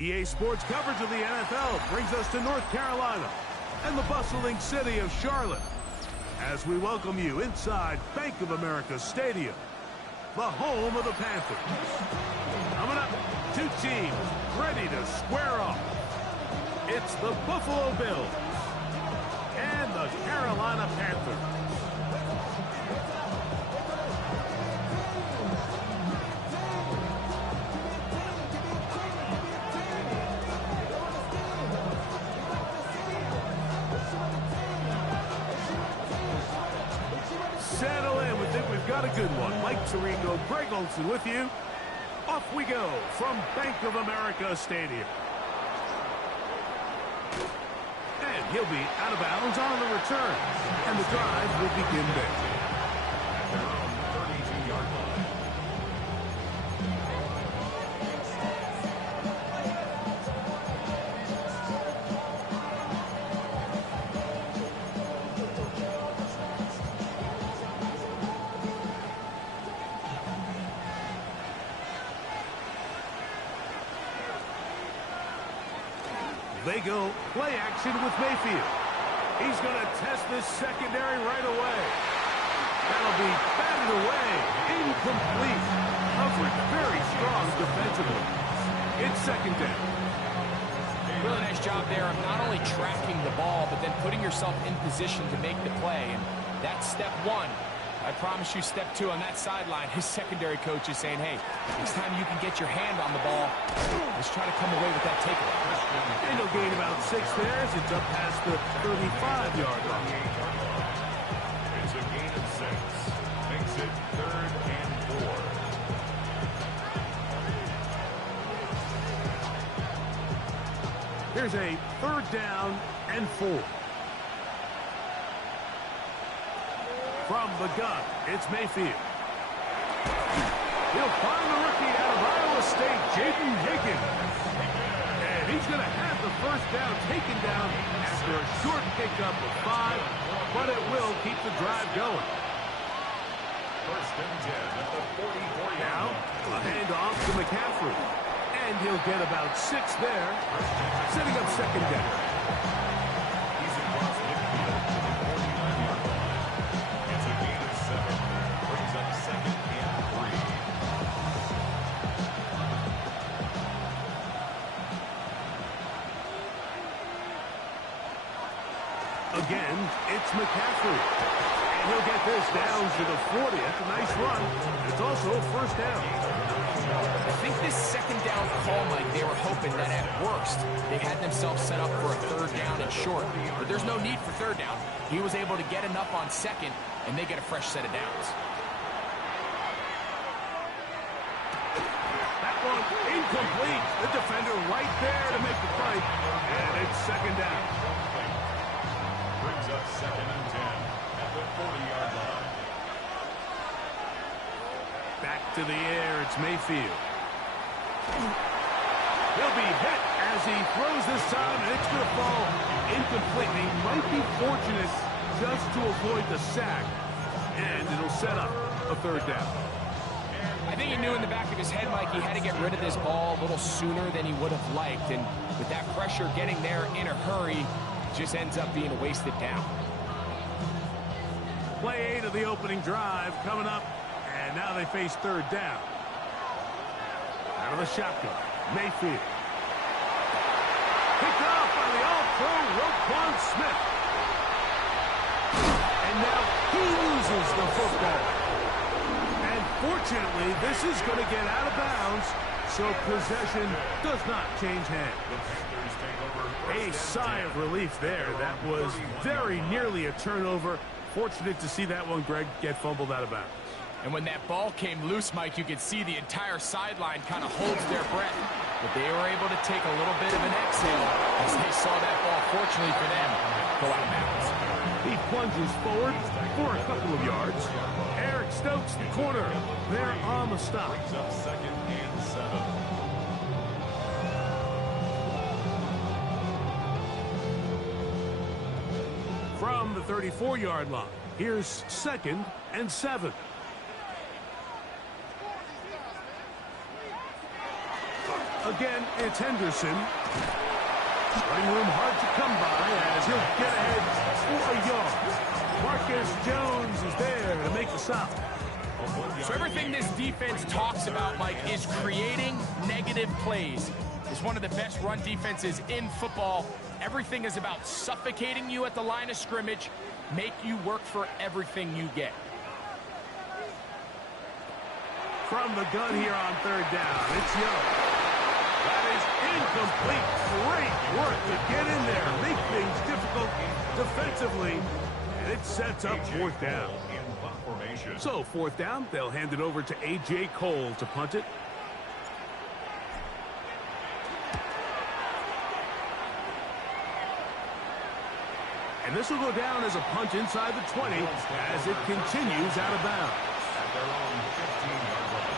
EA Sports coverage of the NFL brings us to North Carolina and the bustling city of Charlotte as we welcome you inside Bank of America Stadium, the home of the Panthers. Coming up, two teams ready to square off. It's the Buffalo Bills and the Carolina Panthers. Settle in. We think we've got a good one. Mike Tirico, Greg Olson with you. Off we go from Bank of America Stadium. And he'll be out of bounds on the return. And the drive will begin there. They go play action with Mayfield. He's going to test this secondary right away. That'll be batted away. Incomplete. Coverage very strong defensively. It's second down. Really nice job there of not only tracking the ball, but then putting yourself in position to make the play. And that's step one. I promise you step two on that sideline. His secondary coach is saying, hey, next time you can get your hand on the ball, let's try to come away with that takeaway. And he'll gain about 6 there as it's up past the 35-yard line. It's a gain of 6. Makes it 3rd and 4. Here's a 3rd down and 4. From the gun, it's Mayfield. He'll find the rookie out of Iowa State, Jaden Higgins. And he's going to have the first down taken down after a short pickup of 5, but it will keep the drive going. 1st and 10 at the 44-yard Now, a handoff to McCaffrey. And he'll get about 6 there, setting up second down. He's across midfield to the 49-yard line. It's a gain of 7. Brings up 2nd and 3. Again, it's McCaffrey. And he'll get this down to the 40. That's a nice run. It's also a 1st down. I think this second down call, Mike, they were hoping that at worst they had themselves set up for a 3rd down and short. But there's no need for 3rd down. He was able to get enough on 2nd, and they get a fresh set of downs. That one incomplete. The defender right there to make the fight. And it's 2nd down. Brings up 2nd and 10 at the 40-yard line. Back to the air, it's Mayfield. He'll be hit as he throws this time, and it's going to fall incomplete. He might be fortunate just to avoid the sack, and it'll set up a 3rd down. I think he knew in the back of his head, Mike, he had to get rid of this ball a little sooner than he would have liked. And with that pressure getting there in a hurry, it just ends up being a wasted down. Play 8 of the opening drive coming up, and now they face 3rd down. Out of the shotgun, Mayfield. Picked off by the all-pro Roquan Smith. And now he loses the football. And fortunately, this is going to get out of bounds, so possession does not change hands. A sigh of relief there. That was very nearly a turnover. Fortunate to see that one, Greg, get fumbled out of bounds. And when that ball came loose, Mike, you could see the entire sideline kind of holds their breath. But they were able to take a little bit of an exhale as they saw that ball, fortunately for them, go out of bounds. He plunges forward for a couple of yards. Eric Stokes, the corner, there on the stop. Brings up 2nd and 7. From the 34-yard line, here's 2nd and 7. Again, it's Henderson. Running room hard to come by as he'll get ahead for a yard. Marcus Jones is there to make the stop. So everything this defense talks about, Mike, is creating negative plays. It's one of the best run defenses in football. Everything is about suffocating you at the line of scrimmage, make you work for everything you get. From the gun here on third down, it's Young. That is incomplete. Great work to get in there, make things difficult defensively, and it sets up fourth down. So fourth down, they'll hand it over to A.J. Cole to punt it. And this will go down as a punt inside the 20 as it continues out of bounds. At their own 15-yard line.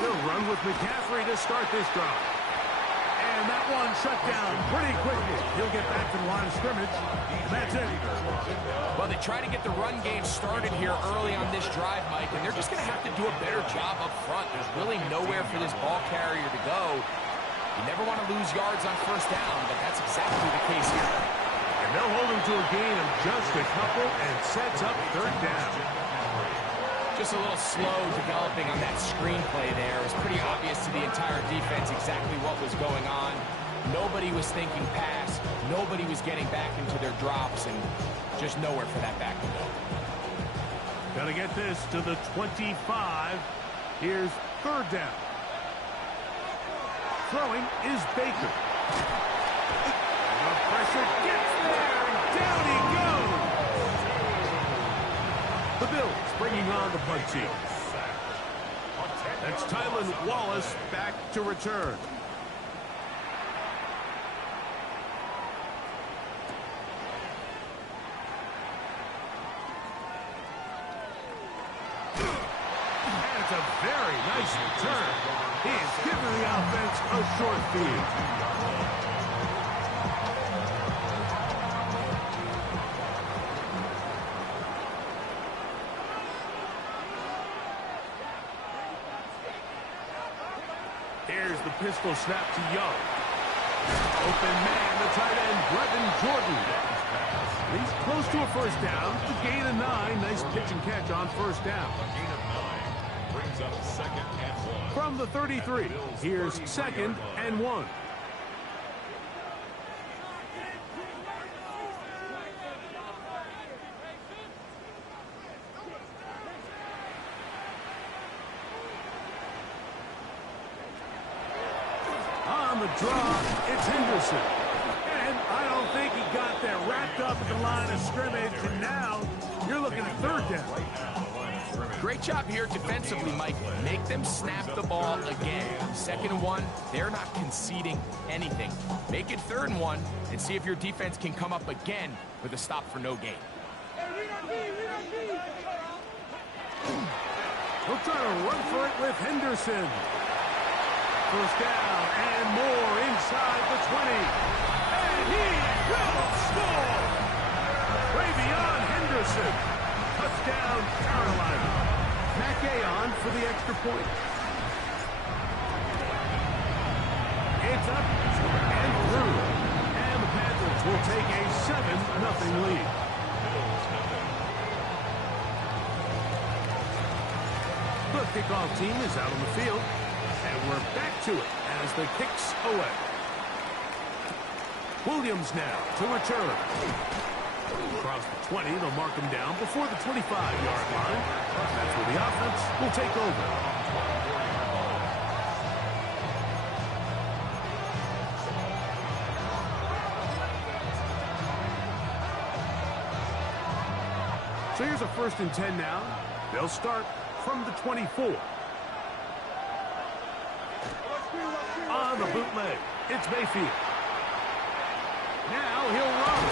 They'll run with McCaffrey to start this drive. And that one shut down pretty quickly. He'll get back to the line of scrimmage. That's it. Well, they try to get the run game started here early on this drive, Mike, and they're just going to have to do a better job up front. There's really nowhere for this ball carrier to go. You never want to lose yards on first down, but that's exactly the case here. And they'll hold him to a gain of just a couple and sets up third down. Just a little slow developing on that screenplay there. It was pretty obvious to the entire defense exactly what was going on. Nobody was thinking pass. Nobody was getting back into their drops, and just nowhere for that back to go. Gotta get this to the 25. Here's third down. Throwing is Baker. The pressure gets there, and down he goes. The Bills bringing on the punt team. That's Tylan Wallace back to return. And it's a very nice return. He is giving the offense a short field. Here's the pistol snap to Young. Open man, the tight end, Brevin Jordan. He's close to a first down. The gain of 9. Nice pitch and catch on first down. A gain of 9 brings up second and 1. From the 33, here's second and 1. On the draw, it's Henderson. And I don't think he got there wrapped up at the line of scrimmage, and now you're looking at third down. Great job here defensively, Mike. Make them snap the ball again. Second and 1, they're not conceding anything. Make it third and 1 and see if your defense can come up again with a stop for no gain. He'll try to run for it with Henderson. First down and more inside the 20. And he will score! Ravion Henderson. Touchdown, Carolina. Matt Gay on for the extra point. It's up and through. And the Panthers will take a 7-0 lead. The kickoff team is out on the field. And we're back to it as the kick's away. Williams now to return. Across the 20, they'll mark him down before the 25-yard line. That's where the offense will take over. So here's a 1st and 10 now. They'll start from the 24. On the bootleg, it's Mayfield. Now he'll run.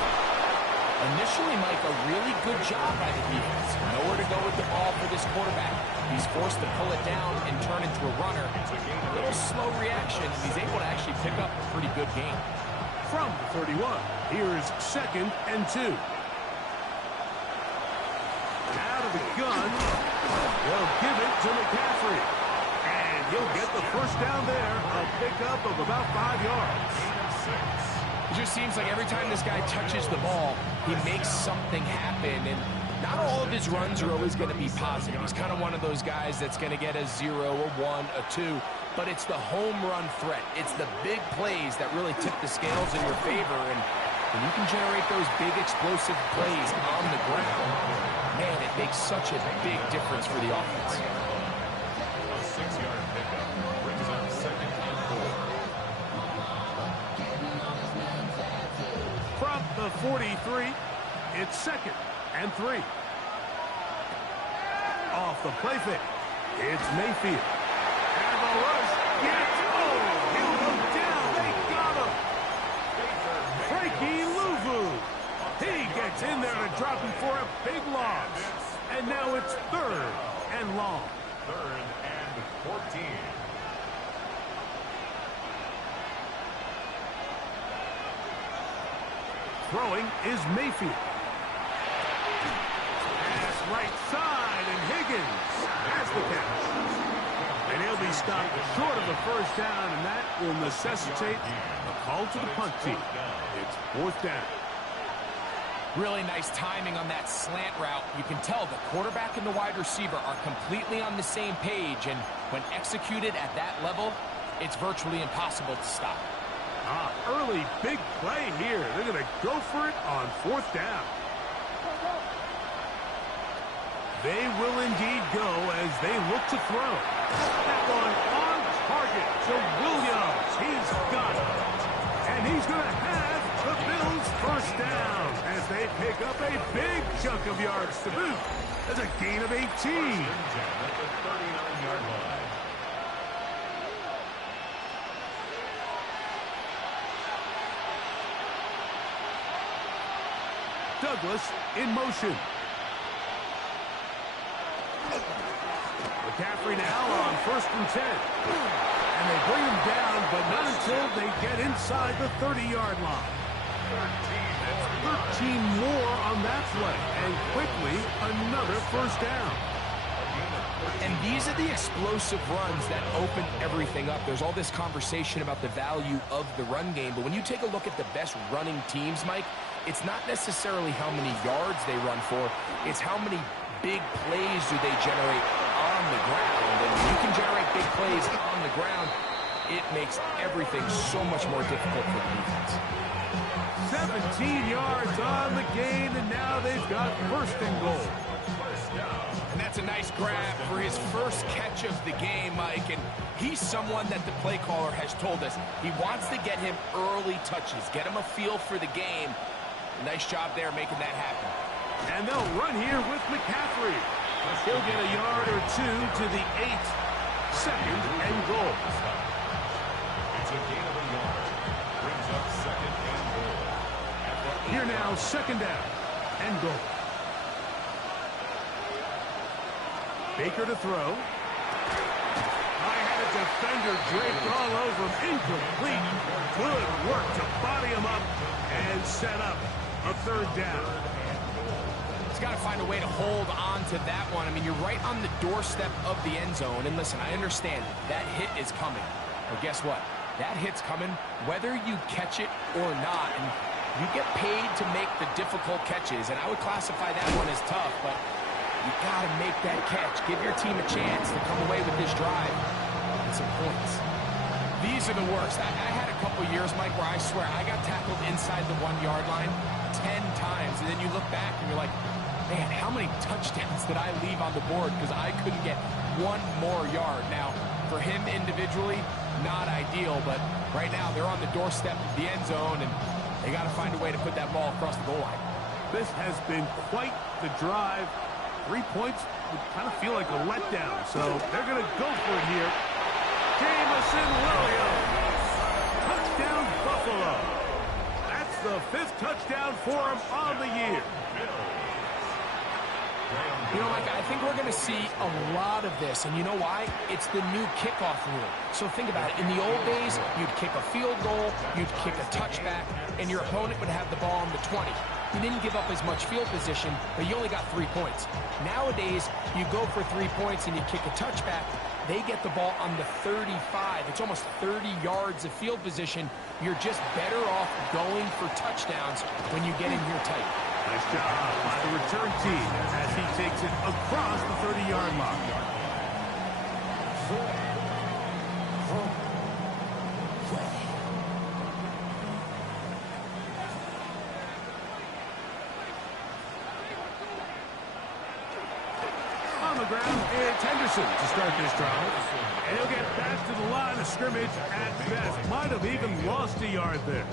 initially, Mike, a really good job by the defense. Nowhere to go with the ball for this quarterback. He's forced to pull it down and turn into a runner. A little slow reaction. He's able to actually pick up a pretty good game. From the 31, here's 2nd and 2. Out of the gun, they'll give it to McCaffrey. And he'll get the first down there, a pickup of about 5 yards. It just seems like every time this guy touches the ball, he makes something happen. And not all of his runs are always going to be positive. He's kind of one of those guys that's going to get a 0, a 1, a 2. But it's the home run threat. It's the big plays that really tip the scales in your favor. And when you can generate those big explosive plays on the ground, man, it makes such a big difference for the offense. A 6-yard pickup brings up 2nd and 4. From the 43, it's 2nd and 3. Off the play fake, it's Mayfield. And the rush gets, he'll go down, they got him. Frankie Louvu. He gets in there to drop him for a big loss. And now it's 3rd and long. 3rd and 14. Throwing is Mayfield. Pass right side, and Higgins has the catch. And he'll be stopped short of the first down, and that will necessitate a call to the punt team. It's 4th down. Really nice timing on that slant route. You can tell the quarterback and the wide receiver are completely on the same page, and when executed at that level, it's virtually impossible to stop. Early big play here. They're going to go for it on 4th down. They will indeed go as they look to throw. That one on target to Williams. He's got it. And he's going to have the Bills first down as they pick up a big chunk of yards to boot. That's a gain of 18. At the 39-yard line. Douglas in motion. McCaffrey now on 1st and 10. And they bring him down, but not until they get inside the 30-yard line. 13 more on that play. And quickly, another first down. And these are the explosive runs that open everything up. There's all this conversation about the value of the run game, but when you take a look at the best running teams, Mike, it's not necessarily how many yards they run for, it's how many big plays do they generate on the ground. And when you can generate big plays on the ground, it makes everything so much more difficult for the defense. 17 yards on the gain, and now they've got 1st and goal. And that's a nice grab for his first catch of the game, Mike. And he's someone that the play caller has told us he wants to get him early touches, get him a feel for the game. Nice job there making that happen. And they'll run here with McCaffrey. He'll get a yard or 2 to the 8. 2nd and goal. It's a gain of a yard. Brings up 2nd and goal. Here now, 2nd down and goal. Baker to throw. I had a defender draped all over him. Incomplete. Good work to body him up and set up a 3rd down. He's got to find a way to hold on to that one. I mean, you're right on the doorstep of the end zone. And listen, I understand that hit is coming. But guess what? That hit's coming whether you catch it or not. And you get paid to make the difficult catches. And I would classify that one as tough, but you got to make that catch. Give your team a chance to come away with this drive and some points. These are the worst. I had a couple years, Mike, where I swear I got tackled inside the 1-yard line 10 times. And then you look back and you're like, man, how many touchdowns did I leave on the board because I couldn't get one more yard? Now, for him individually, not ideal, but right now they're on the doorstep of the end zone, and they got to find a way to put that ball across the goal line. This has been quite the drive. 3 points would kind of feel like a letdown, so they're going to go for it here. Jamison Williams. Touchdown, Buffalo. That's the 5th touchdown for him on the year. You know, Mike, I think we're going to see a lot of this, and you know why? It's the new kickoff rule. So think about it. In the old days, you'd kick a field goal, you'd kick a touchback, and your opponent would have the ball on the 20. You didn't give up as much field position, but you only got 3 points. Nowadays, you go for 3 points and you kick a touchback, they get the ball on the 35. It's almost 30 yards of field position. You're just better off going for touchdowns when you get in here tight. Nice job by the return team as he takes it across the 30-yard line. On the ground, it's Henderson to start this drive. And he'll get back to the line of scrimmage at best. Might have even lost a yard there.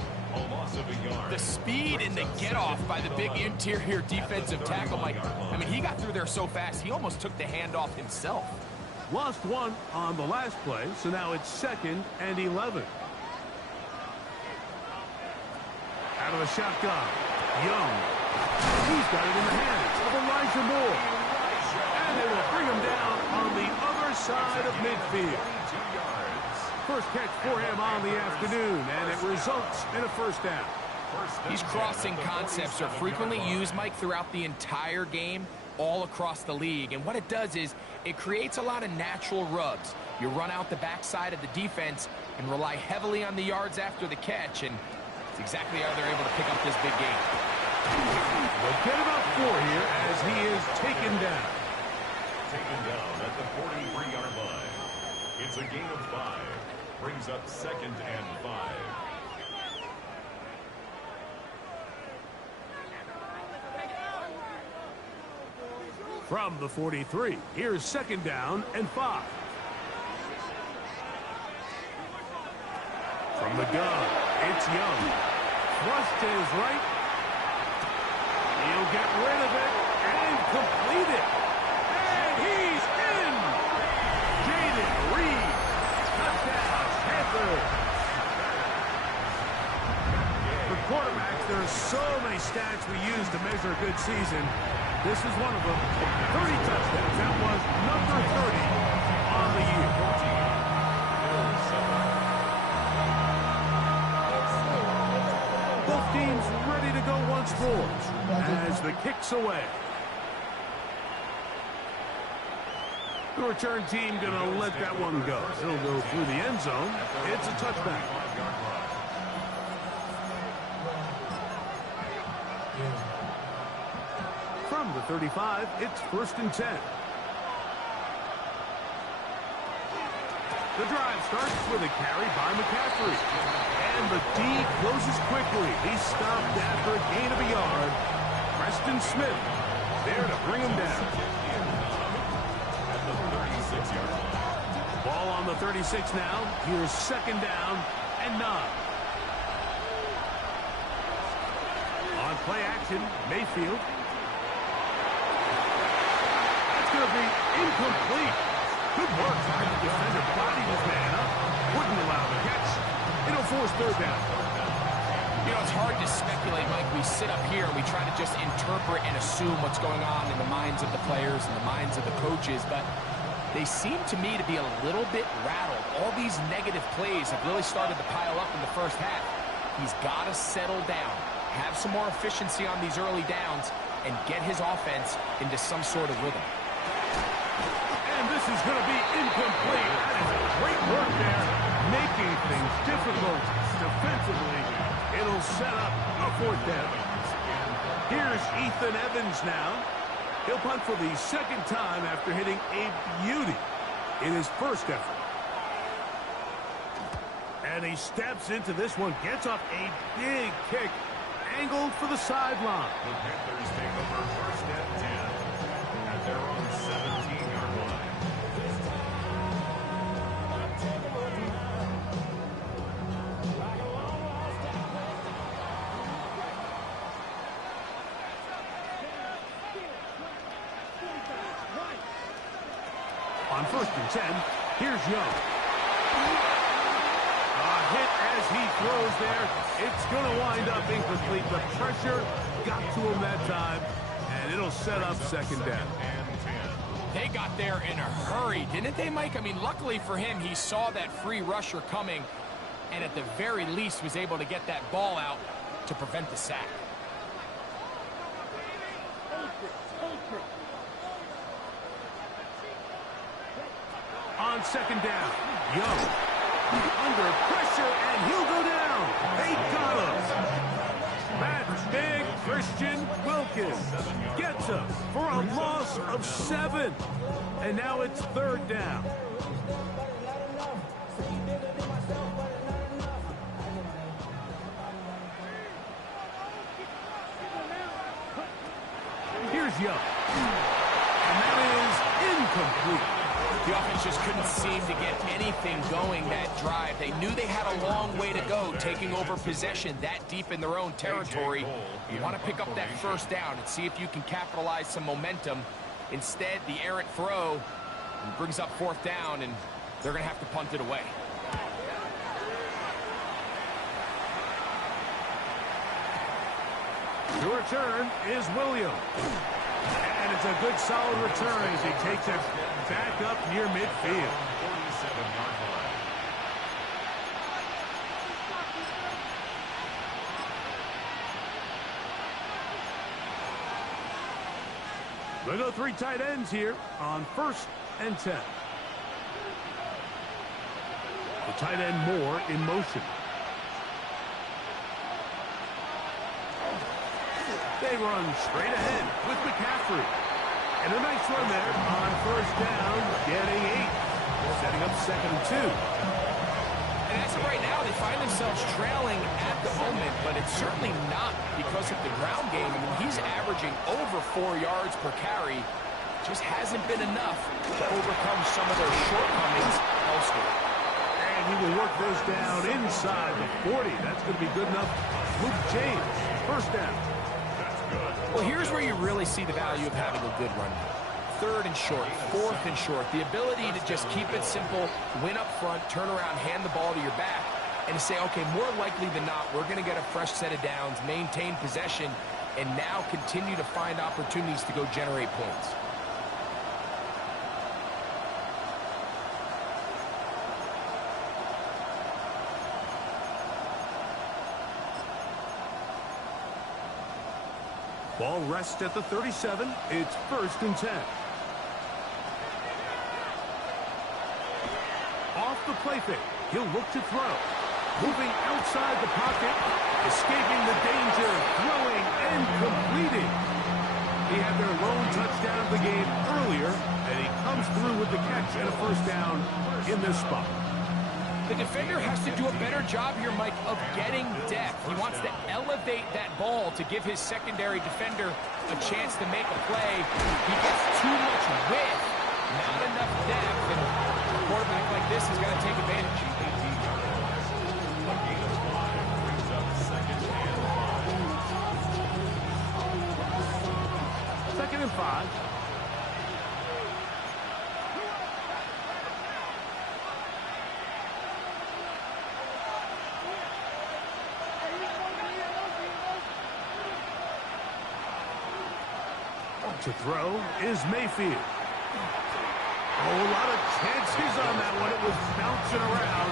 The speed and the get-off by the big interior defensive tackle, Mike. I mean, he got through there so fast, he almost took the handoff himself. Lost one on the last play, so now it's 2nd and 11. Out of the shotgun, Young. He's got it in the hands of Elijah Moore. And they will bring him down on the other side of midfield. First catch for him on the afternoon, and it results in a first down. These crossing concepts are frequently used, Mike, throughout the entire game, all across the league. And what it does is it creates a lot of natural rubs. You run out the backside of the defense and rely heavily on the yards after the catch, and it's exactly how they're able to pick up this big game. They'll get about 4 here as he is taken down. Taken down at the 43-yard line. It's a gain of 5. Brings up 2nd and 5. From the 43, here's 2nd down and 5. From the gun, it's Young. Thrust to his right. He'll get rid of it and complete it. And he's in! Jaden Reed. Touchdown, Panther. For quarterbacks, there are so many stats we use to measure a good season. This is one of them. 30 touchdowns. That was number 30 on the year. Both teams ready to go once more as the kick's away. The return team going to let that one go. It'll go through the end zone. It's a touchback. From the 35, it's 1st and 10. The drive starts with a carry by McCaffrey. And the D closes quickly. He's stopped after a gain of a yard. Preston Smith there to bring him down. Ball on the 36 now. Here's 2nd down and 9. On play action, Mayfield. That's going to be incomplete. Good work by the defender. Bodied his man up. Wouldn't allow the catch. It'll force 3rd down. You know, it's hard to speculate, Mike. We sit up here and we try to just interpret and assume what's going on in the minds of the players and the minds of the coaches, but they seem to me to be a little bit rattled. All these negative plays have really started to pile up in the first half. He's got to settle down, have some more efficiency on these early downs, and get his offense into some sort of rhythm. And this is going to be incomplete. That is great work there, making things difficult defensively. It'll set up a 4th down. Here's Ethan Evans now. He'll punt for the 2nd time after hitting a beauty in his first effort. And he steps into this one, gets off a big kick, angled for the sideline. The Panthers take over 1st and 10 at their own 17-yard line. On 1st and 10, here's Young. A hit and as he throws there, it's going to wind up incomplete. The pressure got to him that time, and it'll set up second down. They got there in a hurry, didn't they, Mike? I mean, luckily for him, he saw that free rusher coming, and at the very least was able to get that ball out to prevent the sack. On second down, Young under pressure, and he'll go down. They got him. That's big. Christian Wilkins gets him for a loss of 7. And now it's third down. Here's Young. And that is incomplete. The offense just couldn't seem to get anything going that drive. They knew they had a long way to go, taking over possession that deep in their own territory. You want to pick up that first down and see if you can capitalize some momentum. Instead, the errant throw brings up fourth down, and they're going to have to punt it away. The return is Williams. And it's a good, solid return as he takes it back up near midfield. 47-yard line. They go 3 tight ends here on 1st and 10. The tight end Moore in motion. They run straight ahead with McCaffrey. And a nice run there on 1st down, getting 8. Setting up 2nd and 2. And as of right now, they find themselves trailing at the moment, but it's certainly not because of the ground game. I mean, he's averaging over 4 yards per carry. Just hasn't been enough to overcome some of their shortcomings elsewhere. And he will work those down inside the 40. That's going to be good enough. Luke James, 1st down. Well, here's where you really see the value of having a good run. 3rd and short, 4th and short. The ability to just keep it simple, win up front, turn around, hand the ball to your back, and to say, okay, more likely than not, we're going to get a fresh set of downs, maintain possession, and now continue to find opportunities to go generate points. Ball rests at the 37. It's 1st and 10. Off the play fake. He'll look to throw. Moving outside the pocket. Escaping the danger. Throwing and completing. He had their lone touchdown of the game earlier, and he comes through with the catch and a 1st down in this spot. The defender has to do a better job here, Mike, of getting depth. He wants to elevate that ball to give his secondary defender a chance to make a play. He gets too much width, not enough depth, and a quarterback like this is going to take advantage. A gain of 5 brings up 2nd and 5. 2nd and 5. To throw is Mayfield. Oh, a lot of chances on that one. It was bouncing around,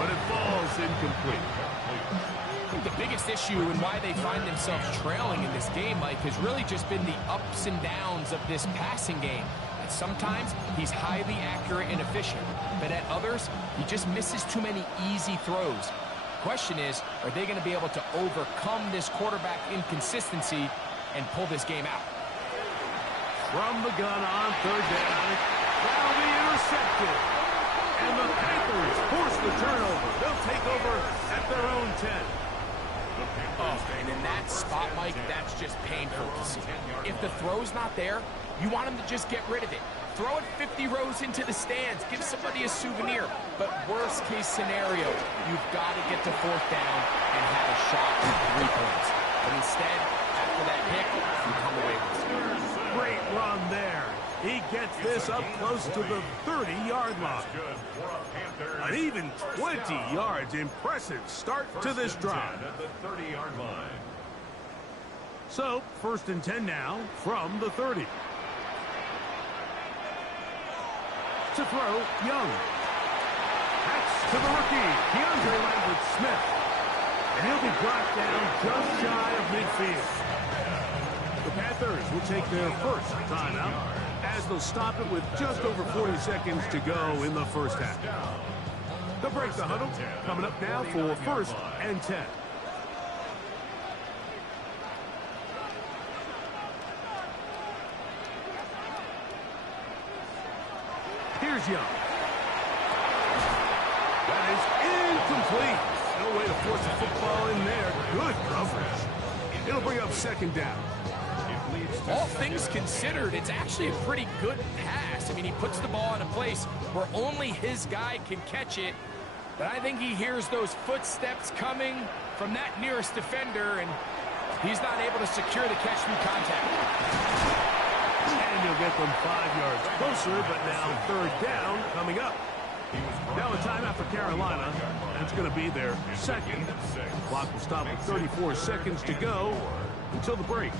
but it falls incomplete. I think the biggest issue and why they find themselves trailing in this game, Mike, has really just been the ups and downs of this passing game. And sometimes he's highly accurate and efficient, but at others, he just misses too many easy throws. The question is, are they going to be able to overcome this quarterback inconsistency and pull this game out? From the gun on 3rd down. That'll be intercepted. And the Panthers force the turnover. They'll take over at their own 10. Oh, and in that spot, Mike, that's just painful to see. If the throw's not there, you want him to just get rid of it. Throw it 50 rows into the stands. Give somebody a souvenir. But worst case scenario, you've got to get to 4th down and have a shot at 3 points. But instead, after that pick, you come away with it. Great run there. He gets this up close to the 30-yard line. An even 20 yards. Impressive start to this drive. At the 30-yard line. So, 1st and 10 now from the 30. To throw, Young. That's to the rookie, DeAndre Lambert-Smith. And he'll be brought down just shy of midfield. The Panthers will take their first timeout as they'll stop it with just over 40 seconds to go in the first half. They'll break the huddle. Coming up now for 1st and 10. Here's Young. That is incomplete. No way to force a football in there. Good coverage. It'll bring up 2nd down. All things considered, it's actually a pretty good pass. I mean, he puts the ball in a place where only his guy can catch it. But I think he hears those footsteps coming from that nearest defender, and he's not able to secure the catch through contact. And he'll get them 5 yards closer, but now 3rd down coming up. Now a timeout for Carolina. That's going to be their 2nd. Clock will stop with 34 seconds to go until the break.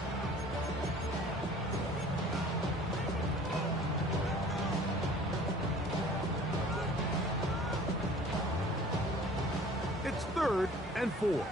It's 3rd and 4.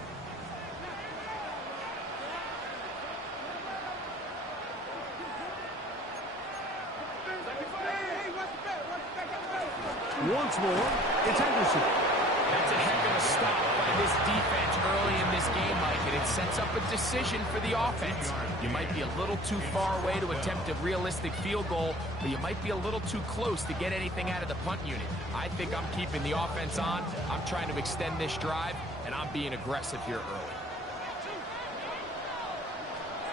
Once more, it's Henderson. That's a heck of a stop by this defense early in this game, Mike, and it sets up a decision for the offense. You might be a little too far away to attempt a realistic field goal, but you might be a little too close to get anything out of the punt unit. I think I'm keeping the offense on. I'm trying to extend this drive, and I'm being aggressive here early.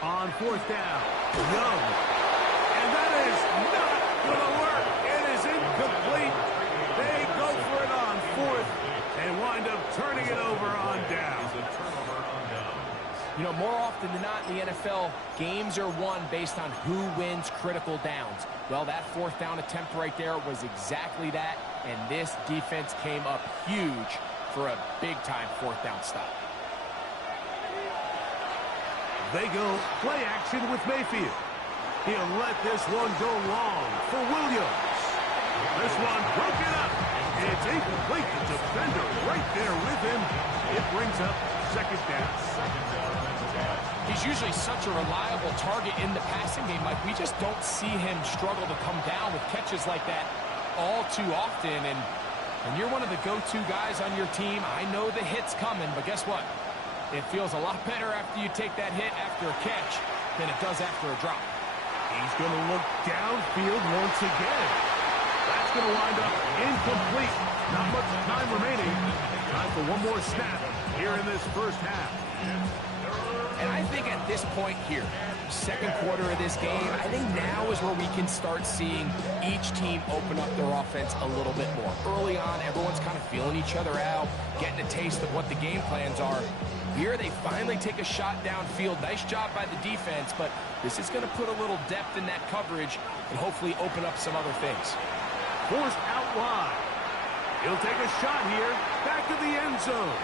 On 4th down, Young. And that is not going to work. It is incomplete. They go for it on 4th and wind up turning it over on down. You know, more often than not in the NFL, games are won based on who wins critical downs. Well, that 4th down attempt right there was exactly that, and this defense came up huge for a big-time 4th down stop. They go play action with Mayfield. He'll let this one go long for Williams. This one broken up. It's incomplete. The defender right there with him. It brings up 2nd down. He's usually such a reliable target in the passing game, Mike. We just don't see him struggle to come down with catches like that all too often. And when you're one of the go-to guys on your team, I know the hit's coming, but guess what? It feels a lot better after you take that hit after a catch than it does after a drop. He's going to look downfield once again. That's going to wind up incomplete. Not much time remaining. Time for one more snap here in this first half. And I think at this point here, 2nd quarter of this game, I think now is where we can start seeing each team open up their offense a little bit more. Early on, everyone's kind of feeling each other out, getting a taste of what the game plans are. Here, they finally take a shot downfield. Nice job by the defense, but this is going to put a little depth in that coverage and hopefully open up some other things. Forced out wide. He'll take a shot here. Back to the end zone.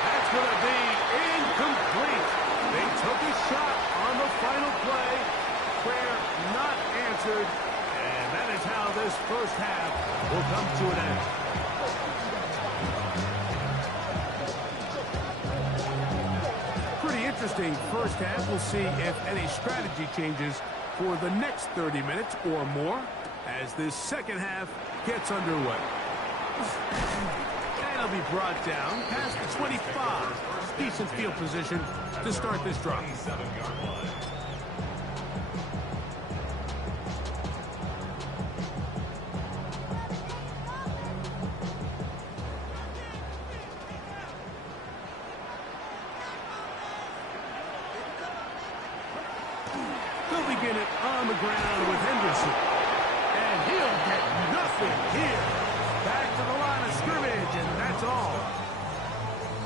That's going to be incomplete. They took a shot on the final play. Prayer not answered. And that is how this first half will come to an end. Pretty interesting first half. We'll see if any strategy changes for the next 30 minutes or more as this second half gets underway. And he'll be brought down past the 25. Decent field position to start this drive. They'll begin it on the ground with Henderson. And he'll get nothing here. Back to the line of scrimmage, and that's all.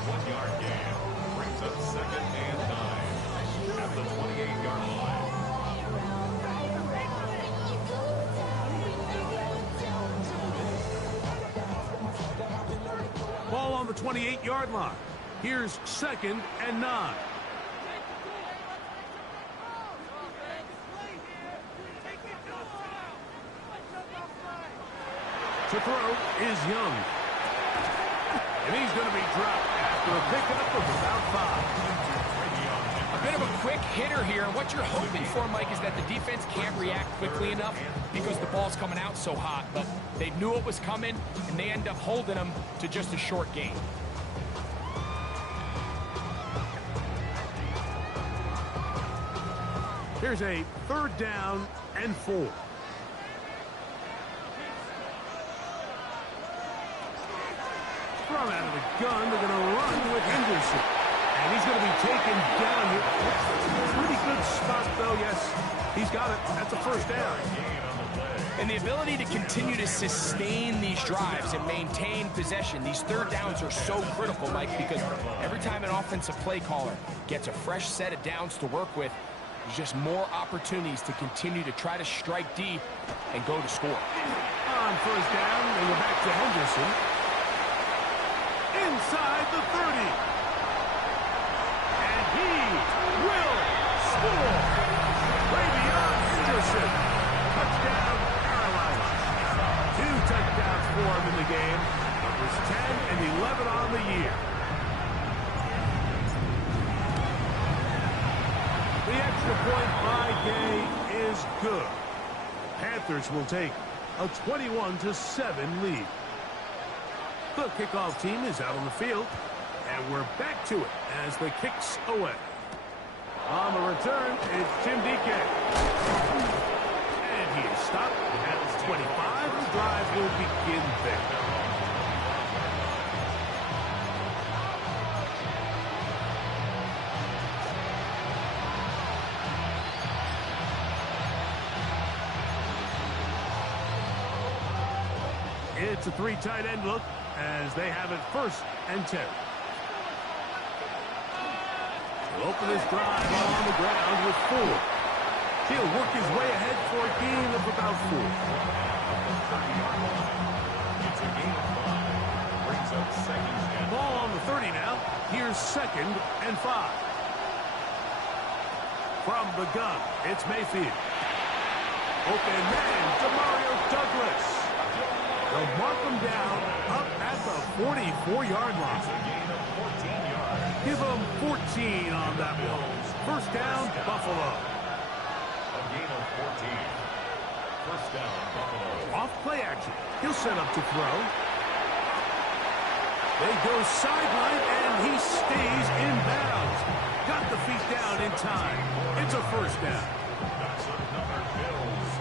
1 yard gain brings up 2nd and 9 at the 28-yard line. the 28-yard line. Here's 2nd and 9. To throw is Young. And he's going to be dropped after a pickup of about 5. A bit of a quick hitter here, and what you're hoping for, Mike, is that the defense can't react quickly enough because the ball's coming out so hot. But they knew it was coming, and they end up holding them to just a short gain. Here's a 3rd down and 4. Thrown out of the gun, they're going to run with Henderson. And he's going to be taken down here. Pretty good spot, though. Yes, he's got it. That's a 1st down. And the ability to continue to sustain these drives and maintain possession, these 3rd downs are so critical, Mike, because every time an offensive play caller gets a fresh set of downs to work with, there's just more opportunities to continue to try to strike deep and go to score. On 1st down, they go back to Henderson. Inside the 30. And he will score. Way beyond Henderson. Touchdown, Carolina. 2 touchdowns for him in the game. Numbers 10 and 11 on the year. The extra point by Gay is good. Panthers will take a 21-7 lead. The kickoff team is out on the field, and we're back to it as the kicks away. On the return, it's Jim DK. And he is stopped at 25. The drive will begin there. It's a 3 tight end look as they have it 1st and 10. He'll open this drive on the ground with 4. He'll work his way ahead for a gain of about 4. It's a gain of 5. Brings up 2nd and Ball on the 30 now. Here's 2nd and 5. From the gun, it's Mayfield. Open man, Demario Douglas. They'll mark him down up at the 44-yard line. Give them 14 on that one. 1st down, Buffalo. a gain of 14. 1st down, Buffalo. Off play action. He'll set up to throw. They go sideline, and he stays in bounds. Got the feet down in time. It's a 1st down. That's another Bills.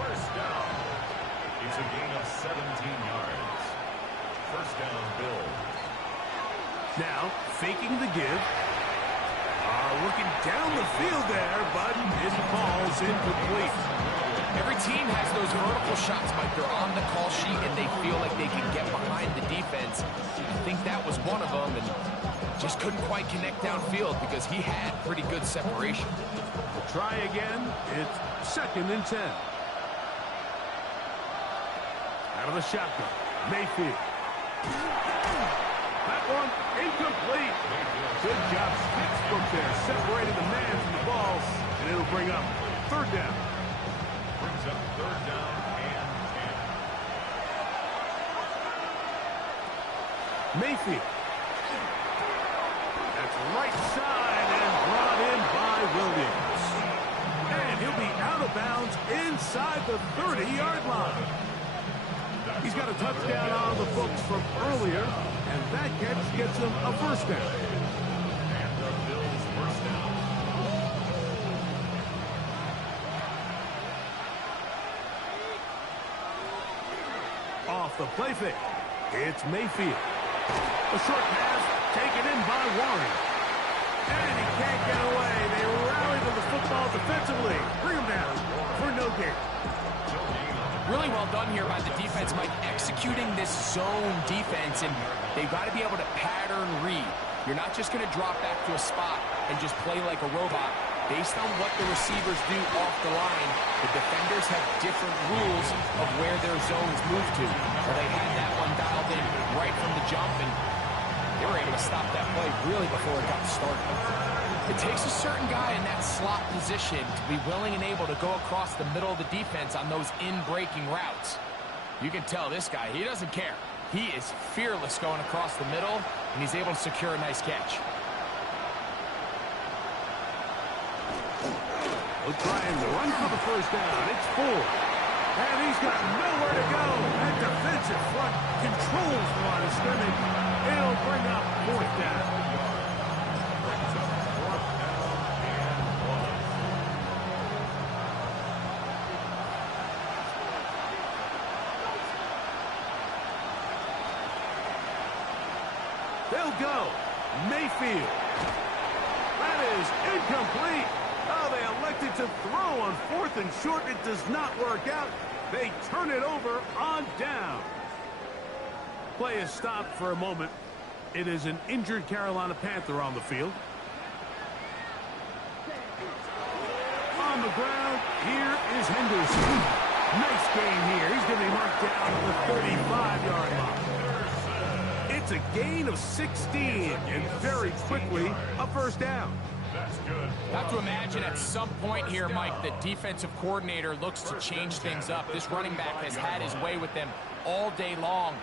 1st down. It's a gain of 17 yards. 1st down, Bills. Now, faking the give. Looking down the field there, but his ball's incomplete. Every team has those vertical shots, Mike. They're on the call sheet, and they feel like they can get behind the defense. I think that was one of them, and just couldn't quite connect downfield because he had pretty good separation. We'll try again. It's 2nd and 10. Out of the shotgun, Mayfield. That one incomplete. Good job, Pittsburgh there, separating the man from the ball, and it'll bring up 3rd down. Brings up 3rd down and 10. Mayfield. That's right side and brought in by Williams. And he'll be out of bounds inside the 30-yard line. He's got a touchdown on the books from earlier, and that catch gets him a 1st down. And the Bills' 1st down. Off the play fake, it's Mayfield. A short pass taken in by Warren. And he can't get away. They rally to the football defensively. Bring him down for no gain. Really well done here by the defense, Mike, executing this zone defense, and they've got to be able to pattern read. You're not just going to drop back to a spot and just play like a robot. Based on what the receivers do off the line, the defenders have different rules of where their zones move to. Well, they had that one dialed in right from the jump, and They were able to stop that play really before it got started. It takes a certain guy in that slot position to be willing and able to go across the middle of the defense on those in-breaking routes. You can tell this guy, he doesn't care. He is fearless going across the middle, and he's able to secure a nice catch. We'll try and run for the first down. It's 4. And he's got nowhere to go. That defensive front controls the line of scrimmage. It'll bring up 4th down. They'll go. Mayfield. That is incomplete. Oh, they elected to throw on 4th and short. It does not work out. They turn it over on down. Play is stopped for a moment. It is an injured Carolina Panther on the field. On the ground, here is Henderson. Nice gain here. He's going to be marked down at the 35-yard line. It's a gain of 16, and very quickly, a first down. That's good. I have to imagine at some point here, Mike, the defensive coordinator looks to change things up. This running back has had his way with them all day long.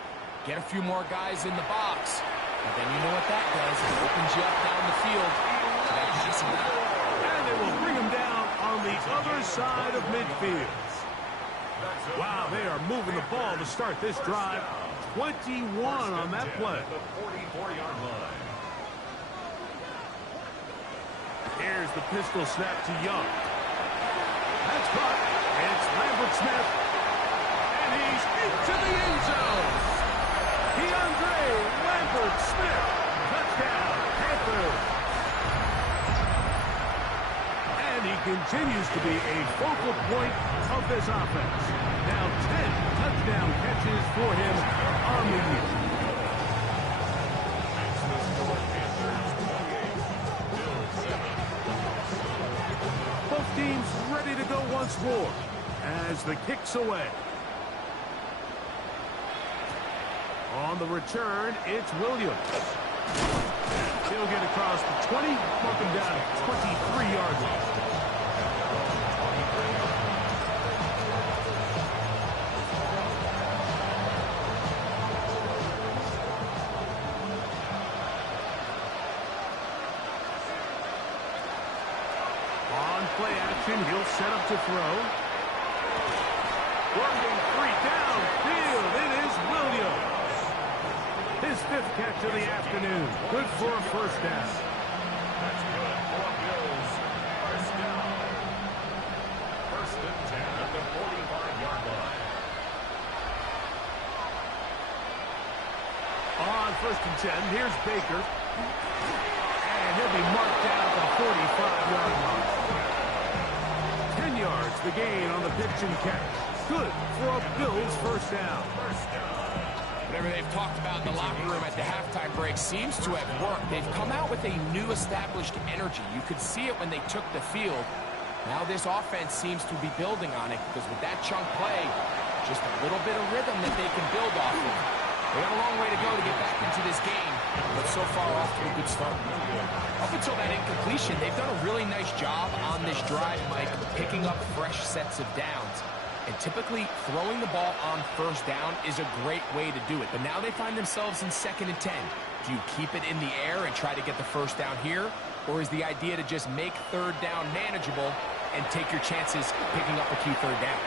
Get a few more guys in the box. And then you know what that does. It opens you up down the field. And they will bring him down on the other side of midfield. Wow, they are moving the ball to start this drive. 21 on that play. The 44-yard line. Here's the pistol snap to Young. That's caught. It's Lambert Smith. And he's into the end zone. DeAndre Lambert Smith. Touchdown, Panther. And he continues to be a focal point of this offense. Now 10 touchdown catches for him on the year. Both teams ready to go once more as the kick's away. On the return, it's Williams. He'll get across the 20, mark him down at 23-yard line. Play action, he'll set up to throw. Working 3 downfield, it is Williams. His 5th catch of the afternoon. Good for a first down. That's good for Bills. First down. First and 10 at the 45-yard line. On first and 10, here's Baker. And he'll be marked down at the 45-yard line. 10 yards, the gain on the pitch and catch. Good for a Bills first down. Whatever they've talked about in the locker room at the halftime break seems to have worked. They've come out with a new established energy. You could see it when they took the field. Now this offense seems to be building on it because with that chunk play, just a little bit of rhythm that they can build off of. They got a long way to go to get back into this game, but so far off to a good start. Up until that incompletion, they've done a really nice job on this drive, Mike, picking up fresh sets of downs. And typically, throwing the ball on first down is a great way to do it. But now they find themselves in 2nd and 10. Do you keep it in the air and try to get the first down here? Or is the idea to just make 3rd down manageable and take your chances picking up a key 3rd down?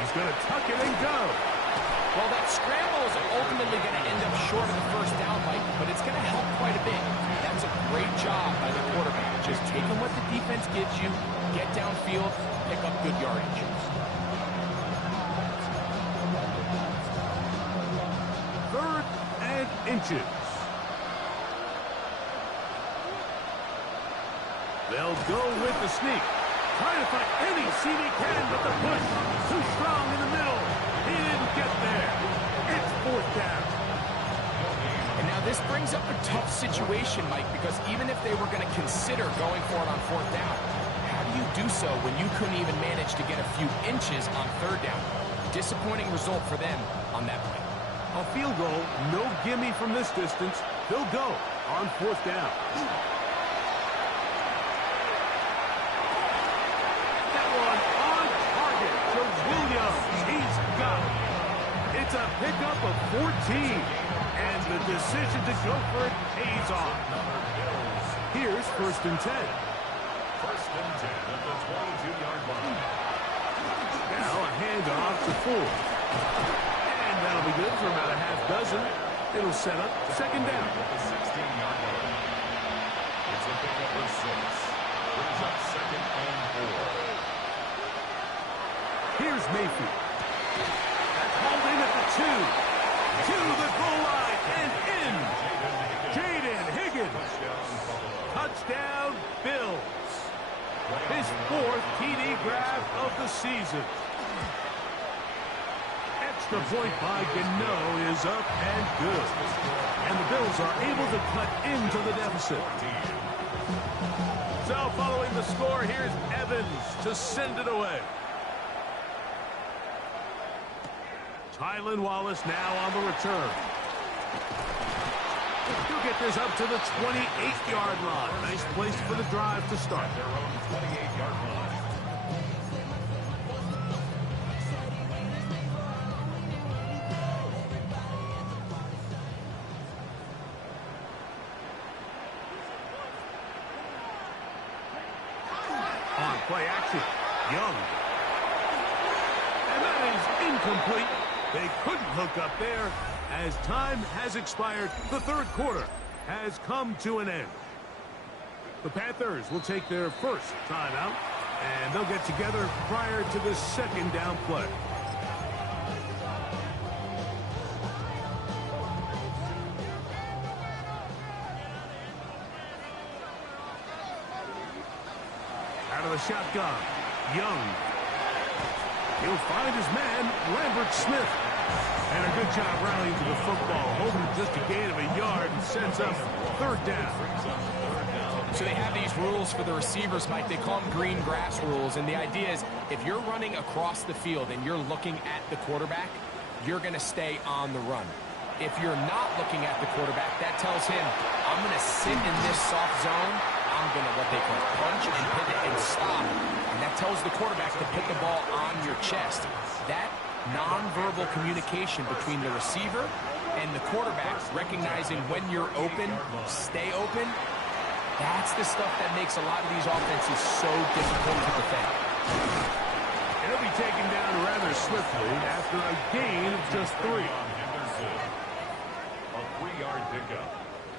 He's going to tuck it and go. Well, that scramble is ultimately going to end up short of the first down, Mike, but it's going to help quite a bit. That's a great job by the quarterback. Just taking what the defense gives you, get downfield, pick up good yardage. 3rd and inches. They'll go with the sneak. Trying to find any seam he can, but the push too strong in the middle. He didn't get there. It's 4th down. And now this brings up a tough situation, Mike, because even if they were going to consider going for it on 4th down, how do you do so when you couldn't even manage to get a few inches on 3rd down? Disappointing result for them on that play. A field goal, no gimme from this distance. They'll go on 4th down. That one on target to Williams. He's got it. It's a pickup of 14. And the decision to go for it pays off. Here's 1st and 10. 1st and 10 at the 22-yard line. Now a handoff to Ford. And that'll be good for about a half dozen. It'll set up 2nd down. At the 16-yard line. It's a pickup of 6. Brings up 2nd and 4. Here's Mayfield. That's holding at the 2. To the goal line and in. Jaden Higgins. Touchdown, Bills. His 4th TD grab of the season. Extra point by Gano is up and good. And the Bills are able to cut into the deficit. So following the score, here's Evans to send it away. Tylan Wallace now on the return. He'll get this up to the 28-yard line. Nice place for the drive to start. Their own 28-yard line. On play action, Young. And that is incomplete. They couldn't hook up there. As time has expired, the 3rd quarter has come to an end. The Panthers will take their 1st timeout, and they'll get together prior to the 2nd down play. Out of the shotgun, Young. He'll find his man, Lambert Smith. And a good job rallying to the football, holding just a gain of a yard and sets up 3rd down. So they have these rules for the receivers, Mike. They call them green grass rules. And the idea is if you're running across the field and you're looking at the quarterback, you're going to stay on the run. If you're not looking at the quarterback, that tells him, I'm going to sit in this soft zone. I'm going to what they call punch and pivot and stop. And that tells the quarterback to put the ball on your chest. That nonverbal communication between the receiver and the quarterback, recognizing when you're open, stay open, that's the stuff that makes a lot of these offenses so difficult to defend. He'll be taken down rather swiftly after a gain of just 3. A 3-yard pickup.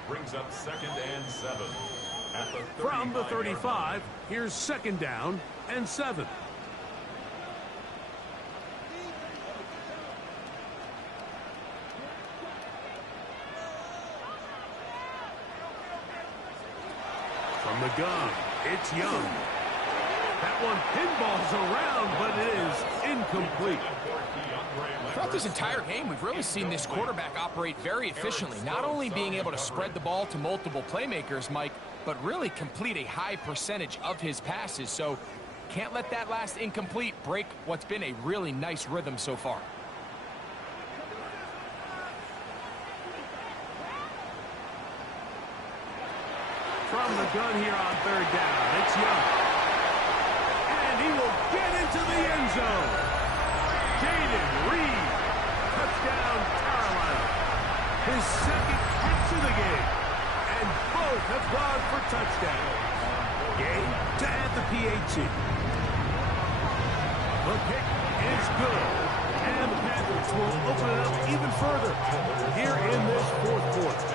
Brings up 2nd and 7. At the From the 35, here's 2nd down and 7. From the gun, it's Young. That one pinballs around, but it is incomplete. Throughout this entire game, we've really seen this quarterback operate very efficiently, not only being able to spread the ball to multiple playmakers, Mike, but really complete a high percentage of his passes. So can't let that last incomplete break what's been a really nice rhythm so far. From the gun here on 3rd down, it's Young. And he will get into the end zone. Jaden Reed. Touchdown, Carolina. His 2nd catch of the game. And both have gone for touchdown. Game to add the PAT. The kick is good. And the Panthers will open it up even further here in this 4th quarter.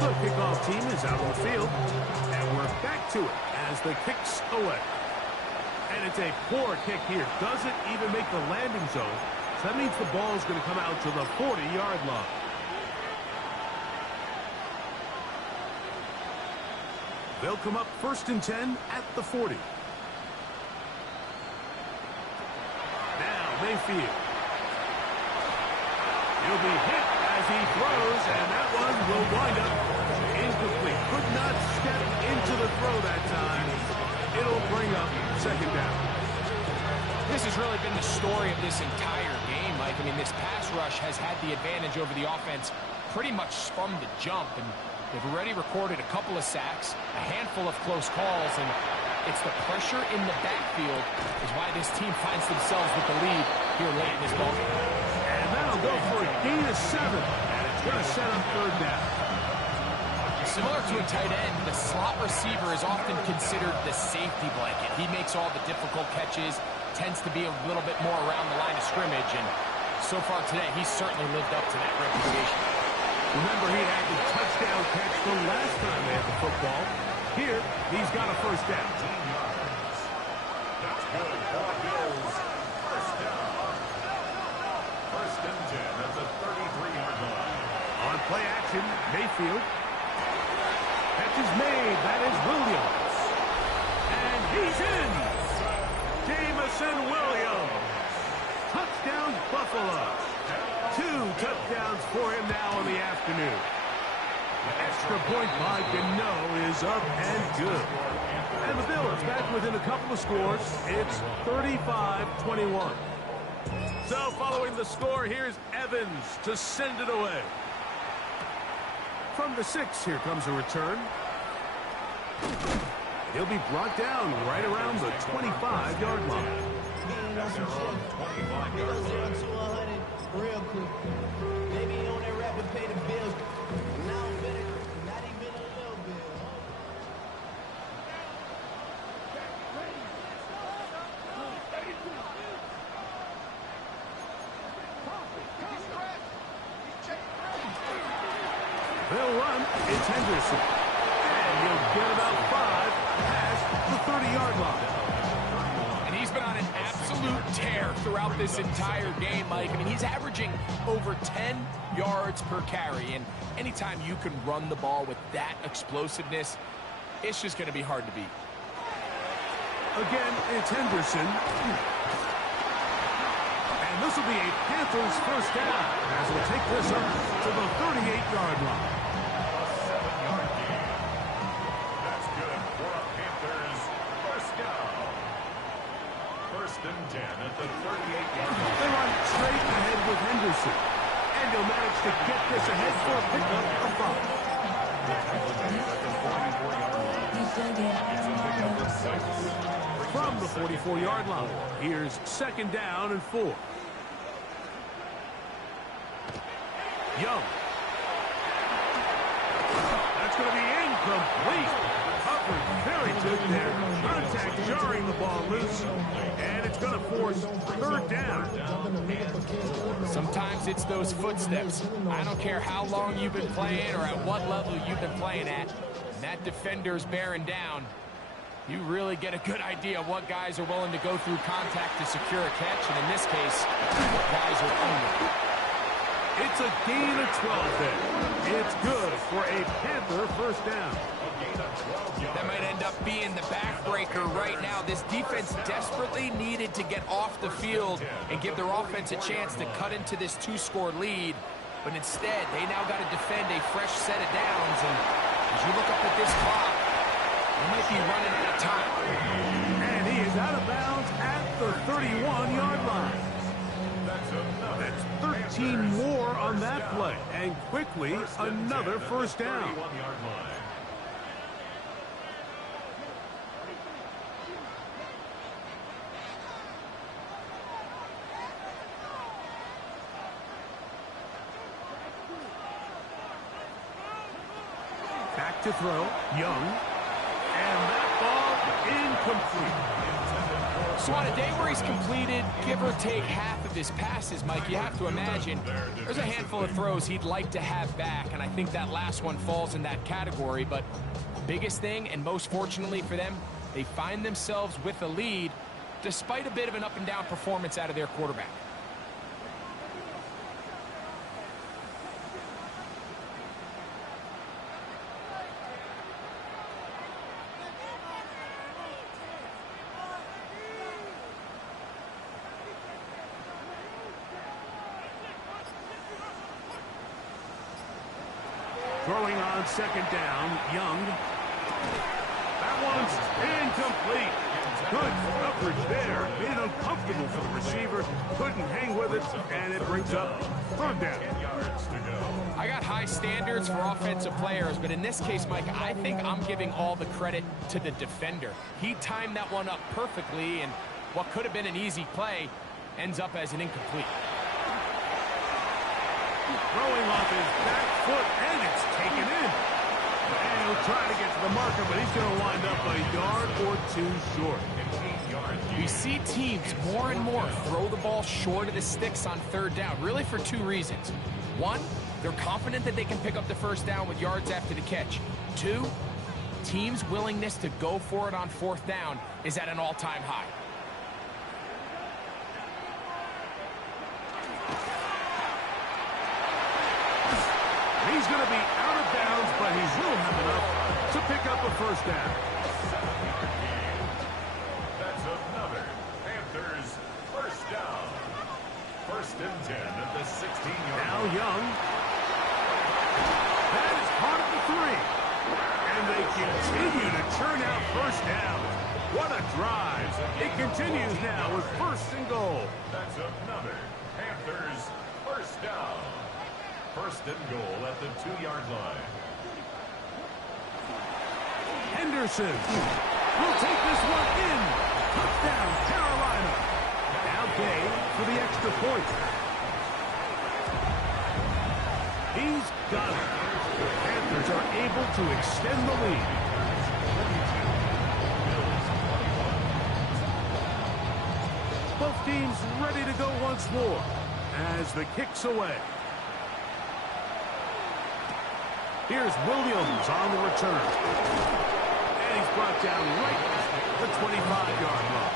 The kickoff team is out on the field, and we're back to it as the kick's away. And it's a poor kick here. Doesn't even make the landing zone. So that means the ball is going to come out to the 40-yard line. They'll come up 1st and 10 at the 40. Now Mayfield. He'll be hit as he throws, and that one will wind up incomplete. Could not step into the throw that time. It'll bring up 2nd down. This has really been the story of this entire game, Mike. I mean, this pass rush has had the advantage over the offense pretty much from the jump, and they've already recorded a couple of sacks, a handful of close calls, and it's the pressure in the backfield is why this team finds themselves with the lead here late in this ballgame. And that'll go for a gain of 7, and it's going to set up third down. Similar to a tight end, the slot receiver is often considered the safety blanket. He makes all the difficult catches, tends to be a little bit more around the line of scrimmage, and so far today, he's certainly lived up to that reputation. Remember, he had the touchdown catch the last time they had the football. Here, he's got a first down. That's good for the Bills. First down. First and 10 at the 33-yard line. On play action, Mayfield. Catch is made. That is Williams. And he's in. Jamison Williams. Touchdown, Buffalo. 2 touchdowns for him now in the afternoon. Extra point by Gano is up and good. And the Bills back within a couple of scores. It's 35-21. So following the score, here's Evans to send it away. From the 6, here comes a return. He'll be brought down right around the 25-yard line. Real quick. Maybe on that rapid pay the bills. Now better, not even a little bit. They'll run. It's Henderson. And he'll get about 5 past the 30-yard line. And he's been on an absolute tear throughout this entire game, Mike. I mean, he's averaging over 10 yards per carry, and anytime you can run the ball with that explosiveness, it's just going to be hard to beat. Again, it's Henderson. And this will be a Panthers first down as we'll take this up to the 38-yard line. A 7-yard gain. That's good for a Panthers first down. First and 10 at the 38-yard line. They run straight ahead with Henderson. And he'll manage to get this ahead for a pickup of 5. From the 44-yard line, here's second down and 4. Young. That's going to be incomplete. Covered very good there. Contact jarring the ball loose. And it's going to force third down. Sometimes it's those footsteps. I don't care how long you've been playing or at what level you've been playing at. And that defender's bearing down. You really get a good idea of what guys are willing to go through contact to secure a catch. And in this case, what guys are owning. It's a gain of 12 there. It's good for a Panther first down. That might end up being the backbreaker right now. This defense desperately needed to get off the field and give their offense a chance to cut into this 2-score lead. But instead, they now got to defend a fresh set of downs. And as you look up at this clock, they might be running out of time. And he is out of bounds at the 31-yard line. That's 13 more on that play. And quickly, another first down. Back to throw, Young. And that ball incomplete. So on a day where he's completed, give or take half of his passes, Mike, you have to imagine there's a handful of throws he'd like to have back, and I think that last one falls in that category. But biggest thing, and most fortunately for them, they find themselves with a lead despite a bit of an up-and-down performance out of their quarterback. Throwing on second down, Young. That one's incomplete. Good coverage there. Made it uncomfortable for the receiver. Couldn't hang with it, and it brings up third down. 10 yards to go. I got high standards for offensive players, but in this case, Mike, I think I'm giving all the credit to the defender. He timed that one up perfectly, and what could have been an easy play ends up as an incomplete. Throwing off his back foot, and it's taken in. And he'll try to get to the marker, but he's going to wind up a yard or two short. We see teams more and more throw the ball short of the sticks on third down, really for two reasons. One, they're confident that they can pick up the first down with yards after the catch. Two, teams' willingness to go for it on fourth down is at an all-time high. He's going to be out of bounds, but he will have enough to pick up a first down. That's another Panthers first down. First and 10 at the 16-yard Now line. Young. That is caught at the 3. And they continue to churn out first down. What a drive. It continues now with first and goal. That's another Panthers first down. First and goal at the 2-yard line. Henderson will take this one in. Touchdown, Carolina. Now Gay for the extra point. He's got it. The Panthers are able to extend the lead. Both teams ready to go once more as the kick's away. Here's Williams on the return. And he's brought down right at the 25-yard line.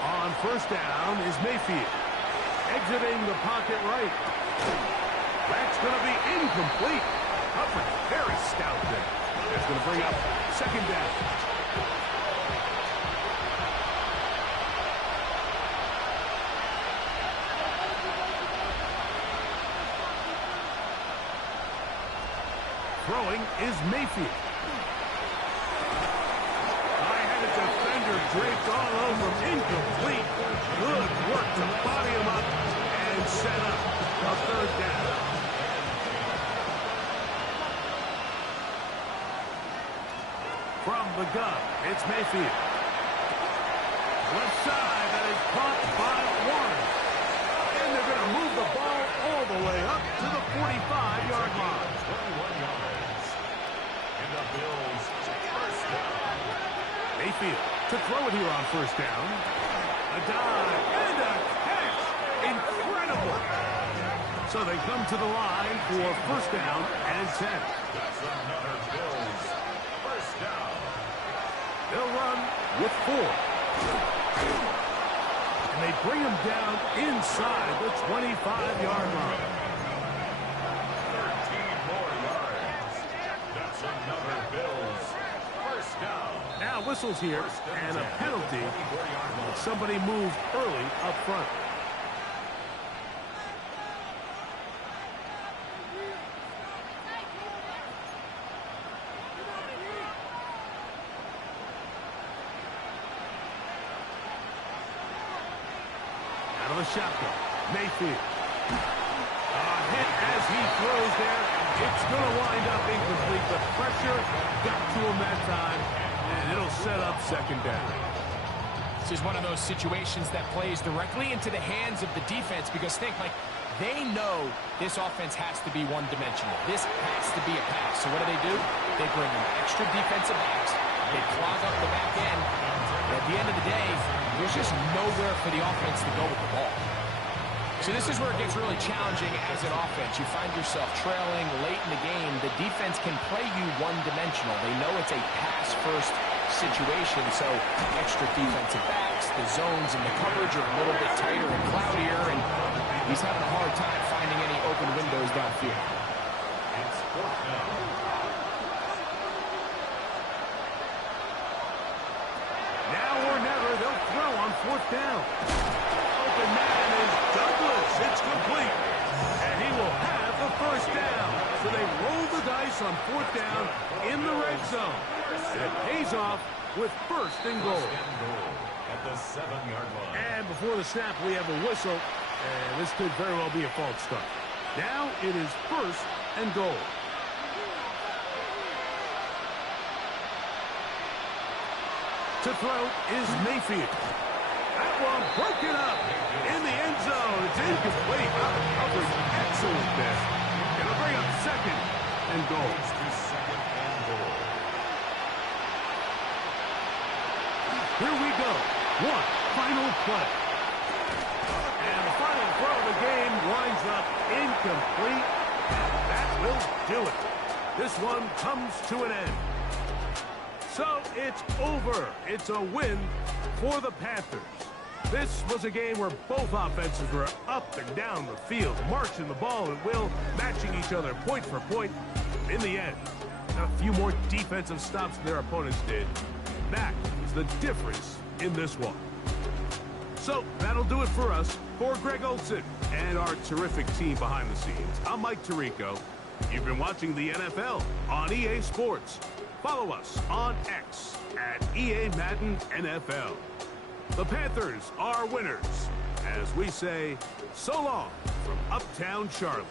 On first down is Mayfield. Exiting the pocket right. That's going to be incomplete. Coverage very stout there. That's going to bring up second down. Throwing is Mayfield. I had a defender draped all over him. Incomplete. Good work to body him up and set up a third down. From the gun, it's Mayfield. Left side, that is caught by Warren. And they're going to move the ball all the way up to the 45-yard line. 21 yards. And the Bills first down. Mayfield to throw it here on first down. A dive and a catch. Incredible. So they come to the line for first down and 10. That's another Bills first down. They'll run with 4. And they bring him down inside the 25-yard line. 13 more yards. That's another Bills first down. Now whistles here and a penalty. Somebody moved early up front. Out of the shotgun, Mayfield. Hit as he throws there. It's going to wind up incomplete. The pressure got to him that time, and it'll set up second down. This is one of those situations that plays directly into the hands of the defense because think, like, they know this offense has to be one-dimensional. This has to be a pass. So what do? They bring in extra defensive backs. They clog up the back end. And at the end of the day, there's just nowhere for the offense to go with the ball. So this is where it gets really challenging as an offense. You find yourself trailing late in the game. The defense can play you one-dimensional. They know it's a pass-first situation, so extra defensive backs, the zones and the coverage are a little bit tighter and cloudier, and he's having a hard time finding any open windows downfield. It's fourth down. Now or never, they'll throw on 4th down. Open man is Douglas. It's complete. And he will have the 1st down. So they roll the dice on 4th down in the red zone. And it pays off with 1st and goal. At the 7-yard line. And before the snap, we have a whistle. And this could very well be a false start. Now it is 1st and goal. To throw is Mayfield. That one broken up in the end zone. It's incomplete. Coverage excellent there. Gonna bring up 2nd and goal. Here we go. One final play. And the final throw of the game winds up incomplete. And that will do it. This one comes to an end. So it's over. It's a win for the Panthers. This was a game where both offenses were up and down the field, marching the ball at will, matching each other point for point. In the end, a few more defensive stops than their opponents did. That is the difference in this one. So that'll do it for us. For Greg Olson and our terrific team behind the scenes, I'm Mike Tirico. You've been watching the NFL on EA Sports. Follow us on X at EA Madden NFL. The Panthers are winners, as we say so long from Uptown Charlotte.